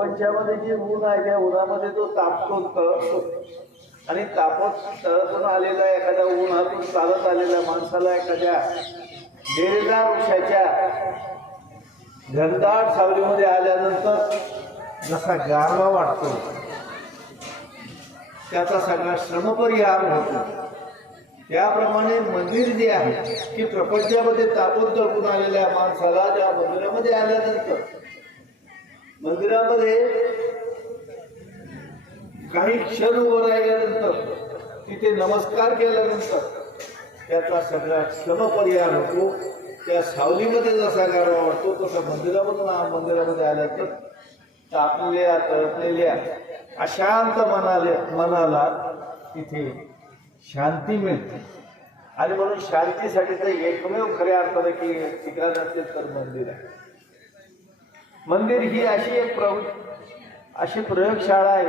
प्रपंचामध्ये जे ऊन आहे त्या उन्हामध्ये तो तापतो तळतो आणि तापत तळतून आलेला एखादा उन्हातून चालत आलेल्या माणसाला एखाद्या डेरेदार वृक्षाच्या घनदाट सावलीमध्ये आल्यानंतर जसा गारवा वाटतो त्याचा सगळा श्रमपरिहार होतो। त्याप्रमाणे मंदिर जे आहे की प्रपंचामध्ये तापून तळपून आलेल्या माणसाला त्या मंदिरामध्ये आल्यानंतर मंदिरामध्ये काही क्षण उभं राहिल्यानंतर तिथे नमस्कार केल्यानंतर त्याचा सगळा श्रमपरिहार होतो। त्या सावलीमध्ये जसा गारवा वाटतो तसा मंदिरामध्ये आल्यानंतर तापलेल्या तळपलेल्या अशांत मनाला तिथे शांती मिळते। आणि म्हणून शांतीसाठी तर एकमेव खऱ्या अर्थाने की ठिकाण असेल तर मंदिर आहे। मंदिर ही अशी प्रयोगशाळा आहे